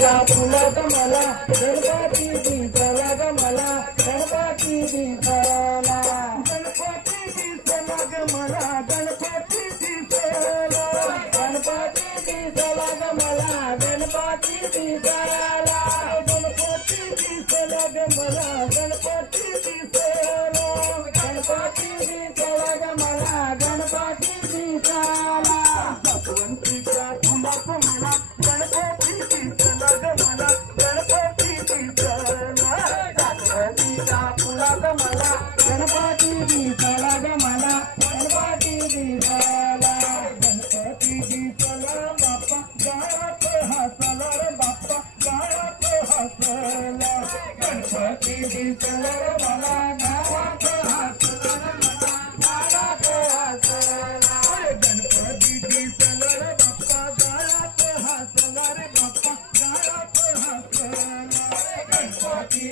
फुलात मला गणपती दिसला ग मला गणपती दिसला गणपती दिसला ग मला गणपती दिसला गणपती दिसला ग मला गणपती दिसला गणपती दिसला ग मला गणपती दिसला गणपती दिसला ग मला गणपती दिसला सासवंतीच्या फुलात मला गणपती दिसला ग मला गणपती दिसला सासवंतीच्या फुलात मला गणपती दिसला ग मला गणपती दिसला गणपती दिसला बाप्पा गावात हसला रे बाप्पा गावात हसला गणपती दिसला रे मला गावात हसला रे मला गावात हसला गणपती दिसला रे बाप्पा गावात हसला रे बाप्पा गावात हसला गणपती